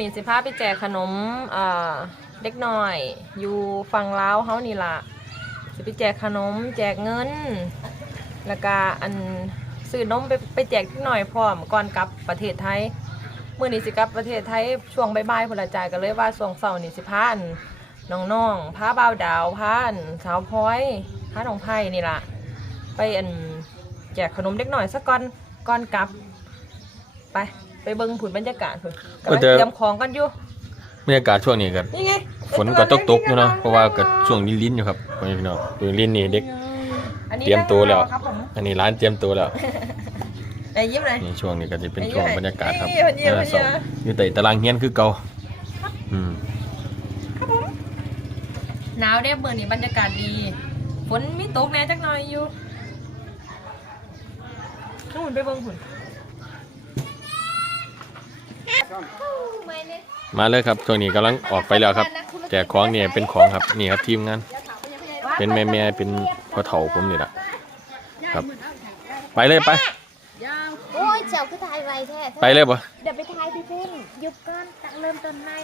นี้สิพาไปแจกขนมอ่าเด็กหน้อย อยู่ฝั่งลาวเฮานี่ล่ะสิไปแจกขนม แจกเงิน แล้วก็อันซื้อนมไปไปแจกเด็กน้อยพร้อมก่อนกลับประเทศไทยเมื้อนี้สิกลับประเทศไทยช่วงบ่ายๆพละจ่ายก็เลยว่าช่วงเช้านี่สิพาอันน้องๆพาบ่าวดาวพาอันสาวพลอยพาน้องไผ่นี่ล่ะไปอันแจกขนมเด็กหน้อยสักก่อนก่อนกลับไป ไปเบิ่งผุนบรรยากาศพุ่นกำลังเออแต่เตรียมของกันอยู่บรรยากาศช่วงนี้ก็นี่ไงฝนก็ตกตกๆอยู่เนาะเพราะว่าก็ช่วงลิ้นๆอยู่ครับพ่อแม่พี่น้องตัวลิ้นนี่เด็กอันนี้เตรียมตัวแล้วครับผมอันนี้ร้านเตรียมตัวแล้วไอ้ยิ้มเลยนี่ช่วงนี้ก็จะเป็นไอ้ช่วงใหญ่บรรยากาศครับนี่คนเดียวหน้าคนเดียวสองอยู่แต่ตารางเฮียนคือเก่าอืมหนาวเด้เบิ่งนี่บรรยากาศดีฝนมีตกแหน่จักหน่อยอยู่นู่นไปเบิ่งหุ่น มาเลยครับช่วงนี้กำลังออกไปแล้วครับ แจกของเนี่ยเป็นของครับนี่ครับทีมงาน เป็นแม่แม่เป็นพ่อเฒ่าผมนี่แหละครับ ไปเลยไปโอ้ยเจ้าคือทายไวแท้ไปเลยปะเดี๋ยวไปทายพี่พุ่นหยุดก่อนตั้งเริ่มต้นใหม่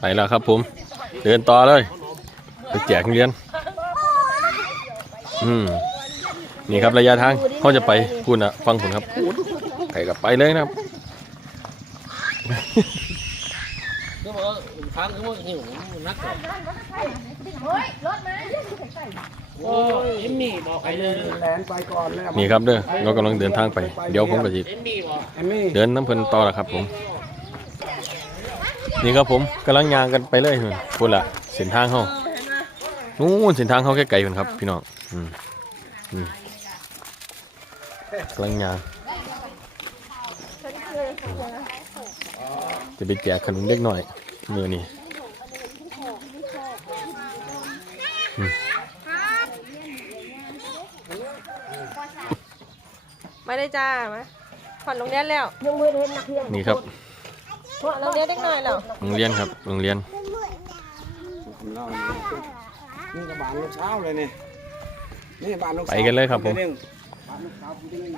ไปแล้วครับผม เดินต่อเลยไปแจกเรียนอืมนี่ครับระยะทางเขาจะไปพูดนะฟังผมครับใครกับไปเลยนะครับ ก็บอกว่าฟังก็ว่าหิวนักกว่าโอ้ยเอ็มมี่บอกไปเลยแลนไปก่อนแล้วนี่ครับเด้อเรากำลังเดินทางไป เดี๋ยวผมก็จะเอ็มมี่บอกเอมมี่เดินน้ำเพลินต่อละครับผม นี่ครับผมกำลังยางกันไปเลยพูดละเส้นทางเขานู้นเส้นทางเขาแค่ไกลๆคนครับ พี่น้องอืมอืมกำลังยาง จะไปแจกขนมเล็กหน่อย มือนี่มาได้จ้ามาผ่อนโรงเรียนแล้วนี่ครับผ่อนโรงเรียนเด็กน้อยแล้วโรงเรียนครับโรงเรียนนี่กับบานลูกเช้าเลยนี่นี่บานลูกไปกันเลยครับผม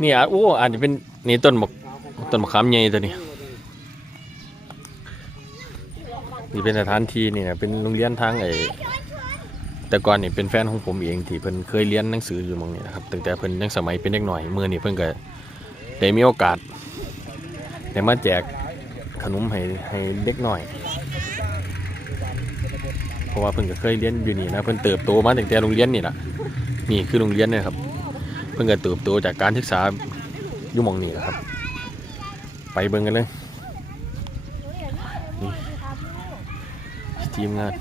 นี่อาจโอ้อาจจะเป็นนี่ต้นมะต้นมะขามใหญ่ตัวนี้ นี่เป็นสถานที่นี่นะเป็นโรงเรียนทางไอ้แต่ก่อนนี่เป็นแฟนของผมเองที่เพิ่นเคยเรียนหนังสืออยู่มองนี้นะครับตั้งแต่เพิ่นยังสมัยเป็นเด็กหน่อยเมื่อนี่เพิ่นก็ได้มีโอกาสได้มาแจกขนมให้ให้เด็กหน่อย เพราะว่าเพิ่นก็เคยเรียนอยู่นี่นะเพิ่นเติบโตมาตั้งแต่โรงเรียนนี่แหละนี่คือโรงเรียนนยครับ เพิ่งจะเติบโตจากการศึกษาอยู่มองนี้แหละครับ ไปเบิ่งกันเลย ทีมงาน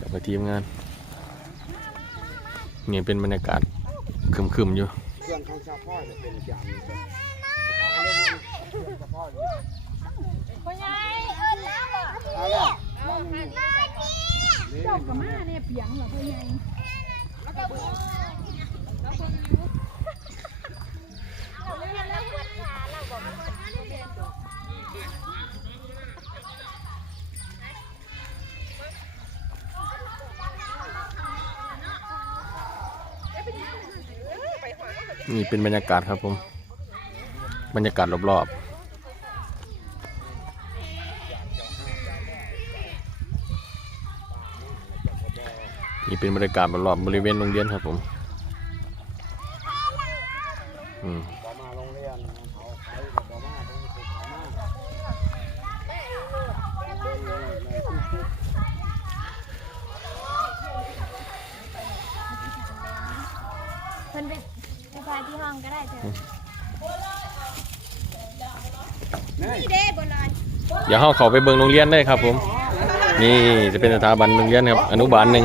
กับทีมงานนี่เป็นบรรยากาศคึมๆอยู่เครื่องของชาวพ่อจะเป็นจามนี่ครับเอาละ นี่เป็นบรรยากาศครับผม บรรยากาศรอบๆนี่เป็นบรรยากาศรอบๆบริเวณโรงเรียนครับผมอืม พอมาโรงเรียนเขาใครก็บอกมาต้องมีเขามา เพิ่นไปไปทายที่ห้ องก็ได้เถอะนี่นี่เด้บนลอยเดี๋ยวเราเข้าไปเบิ่งโรงเรียนได้ครับ ผม นี่จะเป็นสถาบันโรงเรียนครับ อนุบาลหนึ่ง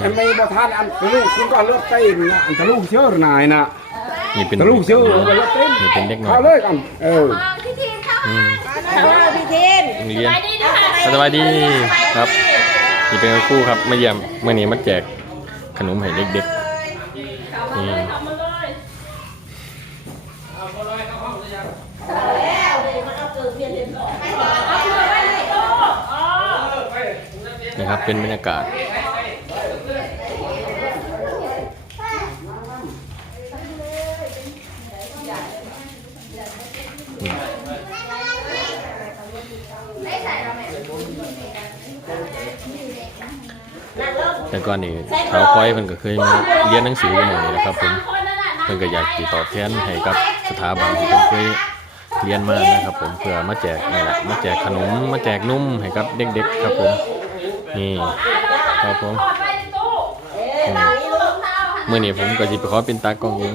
เอมมี่บอกทานอันตะลูกคุณก็เลือกเต้นนะอันตะลูกเชื่อนายนะนี่เป็นตะลูกเชื่อเลือกเต้นนี่เป็นเด็กน้อยเข้าเลยกันเอออืมพี่ทีนโรงเรียนสวัสดีครับนี่เป็นครู่ครับมาเยี่ยมเมื่อนี้มาแจก ขนมให้เด็กๆนี่นี่ครับเป็นบรรยากาศ แต่ก่อนนี่เท้าก้อยเพิ่นก็เคยมาเรียนหนังสืออยู่หม่องนี้แหละครับผมเพิ่นก็อยากติดต่อแทนให้กับสถาบันที่เพิ่นเคยเรียนมานะครับผมเพื่อมาแจกนี่แหละมาแจกขนมมาแจกนุ่มให้กับเด็กๆครับผมนี่ครับผมเมื่อนี้ผมก็สิไปขอเป็นตากล้องเอง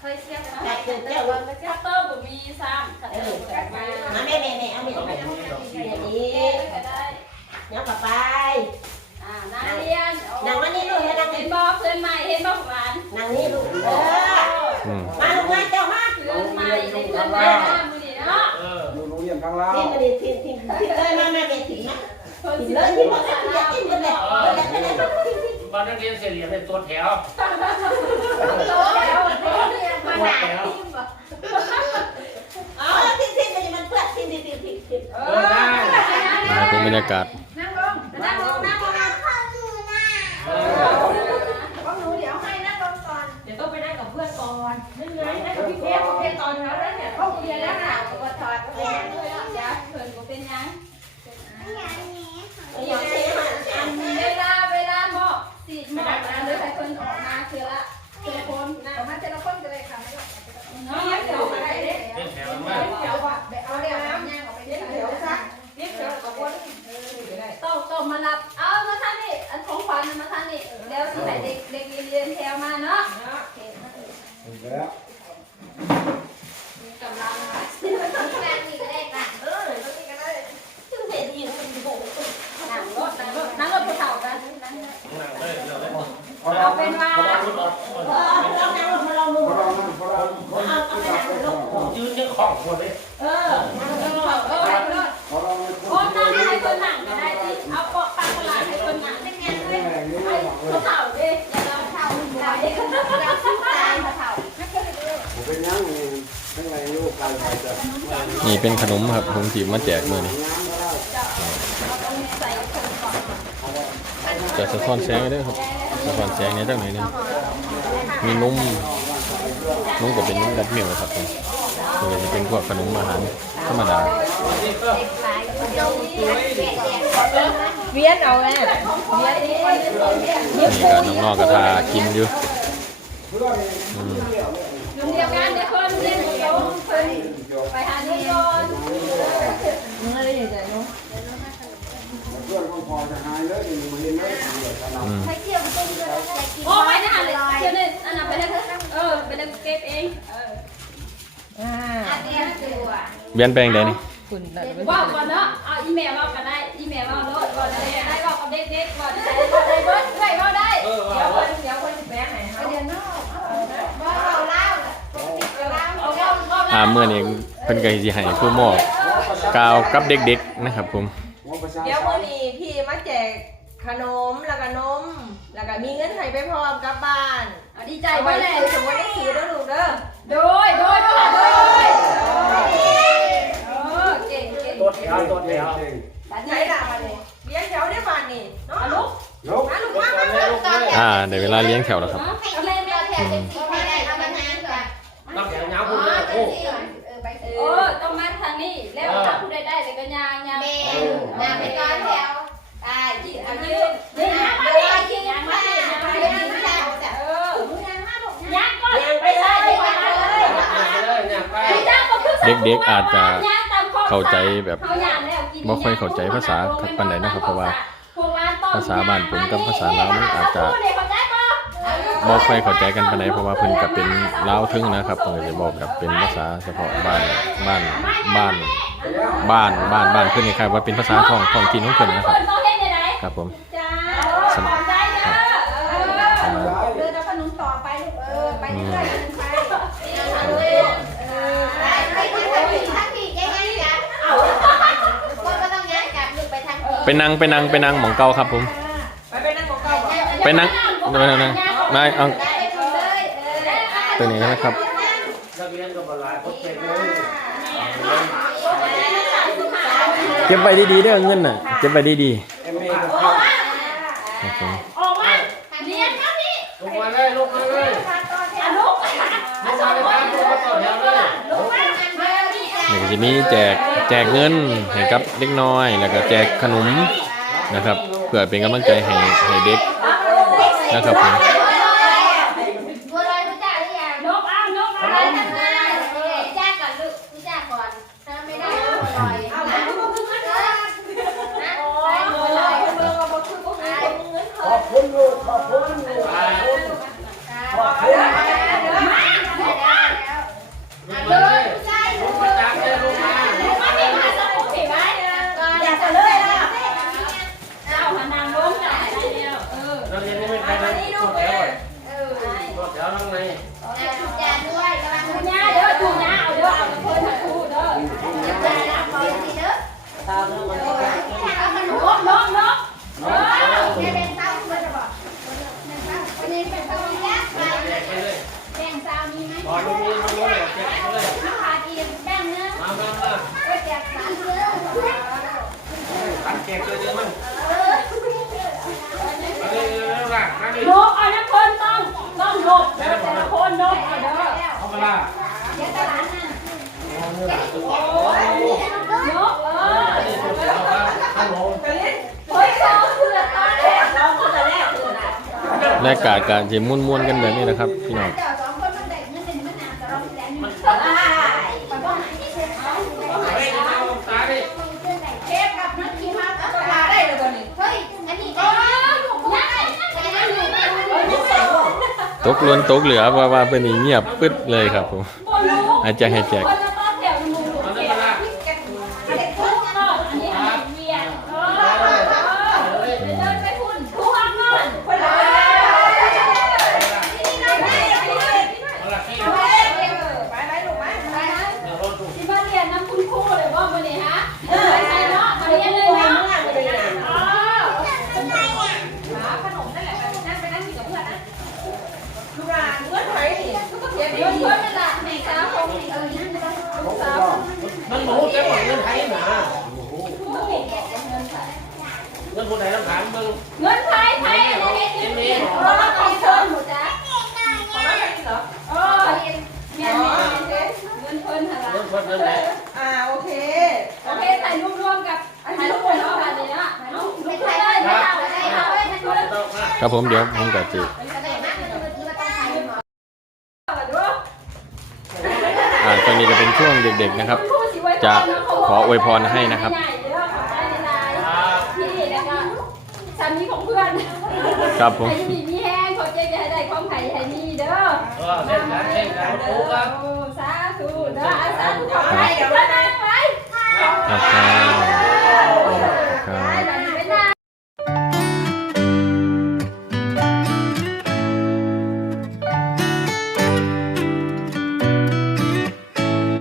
เคยเสียบแต่เกิดเจ้าว่าไม่เสียบเติมบ่มีซ้ำถ้าเติมกลับมา มาแม่แม่แม่เอาแม่เอาแม่เอาแม่อย่างนี้ ก็ได้ ยับกลับไป อ่านักเรียน นั่งมานี่ลูกให้นั่ง เห็ นี่ นบ่เพื่อนใหม่เห็นบ่ หวานนั่งนี่ลูกเอออืมมาลูกมาเจ้ามาเพื่อนใหม่ได้เพื่อนใหม่มามื้อนี้เนาะเอยู่โรงเรียนข้างลางทิ้งมาดิทิ้งทิ้งทิ้งเลยมาแม่แม่ทิ้งนะทิ้งสิเลเลยทิ้ที่งเลยษาลาวทิ้งเลยทิ้งเลยทิ้งเลยทิ้งเลยบ้านนักเรียนเสียเหรียญเป็นตัวแถวมาหาทีมบ่อ๋อทิ้งทิ้งมันจะมันเปื้อนทิ้งทิ้งทิ้งทิ้งทิ้งเอเอออได้มาเป็นบรรยากาศ ยืนยังของหมดเลยเออเออให้รถพอเราไม่โอ้นั่งให้คนนั่งก็ได้สิเอาเกาะปากตลาดให้คนหนังได้ไงแม่อย่างนี้ให้บอกเลภูยเขาดิอย่าเราเท่าหัวเด็กเราสุดตายภูเขาผมเป็นยังนี่ทั้งไรลูกการจะนี่เป็นขนมครับผมจีมาแจกมือนี่จะสะท้อนแสงเด้ครับสะท้อนแสงในจังไหนอยหนึงมีนุ่มนุ่มก็เป็นนุ่มดัดเมียวครับผม ส่วนใหญ่จะเป็นพวกขนมอาหารธรรมดาเวียนเอาแน่เวียนนี่นี่ก็น้องนอกกระทากินอยู่อืมนุ่มเดียวกันเดี๋ยวคนเรียนโยมคนไปหาเรียนโยนมึงอะไรอย่างเงี้ยเนาะ เวียนแปลงใดนี่คุณน่ะว่าก่อนเนาะเอาอีเมลเราก็ได้ อีเมลเราโน้ตก่อนได้ได้บอกกับเด็กๆก่อนได้บอกได้เบิร์ดได้ก็ได้เออเดี๋ยวคนเดี๋ยวคนจะแบงไหนเขาเดี๋ยวนอกว่าเราเล่าปกติเราเล่าเอาเล่าเล่าอ่าเมื่อนี้เพิ่นก็สิให้ผู้มอบกาวกับเด็กๆนะครับผมหัวประชาเดี๋ยวชวันนนี้พี่มาแจกขนมแล้วก็นม แล้วก็มีเงินให้ไปพร้อมกลับบ้านดีใจเอาไปไว้เลเลยยสมมติได้ซื้อแล้วลูกเด้อโดยโดยโดยโดยเออเก่ง เก่งตัวแถวตัวแถวใช้ด่ามาเลยเลี้ยงแถวได้บ้านนี่เนาะลูกลุกมาลูกตัวมาแถวลูกเลยอ่าได้เวลาเลี้ยงแถวแล้วครับ เอาแม่แม่แถวเป็นสีไม่ได้เอามานานก่อนนักแถวยาวพุ่งเลยโอ้เออต้องมาทางนี้แล้วถ้าผู้ใดได้เลยก็ยางยางมาไปก่อนแถวได้ยืนยืนยืนยางมาดิยางมาดิยางมาดิยางมาดิเออยางก่อนไปยางเลยไปเลยเด็กๆอาจจะ เข้าใจแบบบ่ค่อยเข้าใจภาษาปานใดนะครับ เพราะว่าภาษาบ้านผมกับภาษาลาวมันอาจจะบ่ค่อยเข้าใจกันปานใดเพราะว่าเพิ่นก็เป็นลาวทึ่งนะครับเพิ่นก็จะบอกแบบเป็นภาษาเฉพาะบ้านบ้านบ้านบ้านบ้านบ้านเพิ่นคล้ายๆว่าเป็นภาษาท้องท้องถิ่นของเพิ่นนะครับ ครับผมจ้าสำขอบใจเด้ออ่าเดินเอาขนมต่อไปลูกเออไปเรื่อยๆไปเออไปไปไป ไปไปนั่งไปนั่งไปนั่งหมองเก่าครับผม ไปไปนั่งของเก่าบอกไปนั่งไปนั่งนั่งมาเอาตัวนี้นะครับนักเรียนกับบอลลายเขาเป็นเลยเก็บไว้ดีๆเด้อเงินน่ะเก็บไว้ดีเอ็มเอกับข้าวๆครับผมออกมาเรียนนะพี่ลงมาเลยลงมาเลยอะลูกลงมาเลยครับลงมาต่อแถวเลยลูกมามาพี่ นี่กจะมีแจกแจกเงินนะครับเล็กน้อย แล้วก็แจกขนมนะครับ เพื่อเป็นกำลังใจให้ให้เด็กนะครับ นกเอาน้ำคนต้องต้องนกเด้อแต่ละคนนกเอาเด้อเอามาล่ะเดี๋ยวตลาดนั่นโอ้ย แลากาดการที่ม้วนๆกันแบบนี้นะครับพี่น้องตกล้วนตกเหลือว่าว่าเป็นเงียบปึ๊ดเลยครับผมอาจจะให้แจก นคนไหนต้องถามมึงเงินไผ่ไผ่อะไรเนี่ยเงินเนี่ยเออของเธอหนูจ้ะของเราเหรอเออเงินเงินเพิ่นเหรอเงินเพิ่นเงินไหนอ่าโอเคโอเคถ่ายรูปร่วมกับถ่ายรูปร่วมกันเลยนะถ่ายรูปร่วมกันเลยนะครับผมเดี๋ยวผมกับจีอ่าตอนนี้ก็เป็นช่วงเด็กๆนะครับ จะขออวยพรให้นะครับ สามีของเพื่อนครับผม ให้มีมีแห้งขอใจจะให้ได้ความไข่ให้มีเด้อก็เล่นนะเล่นนโอ้สาธุเด้ออาสาธุขอให้กับท่านไป ครั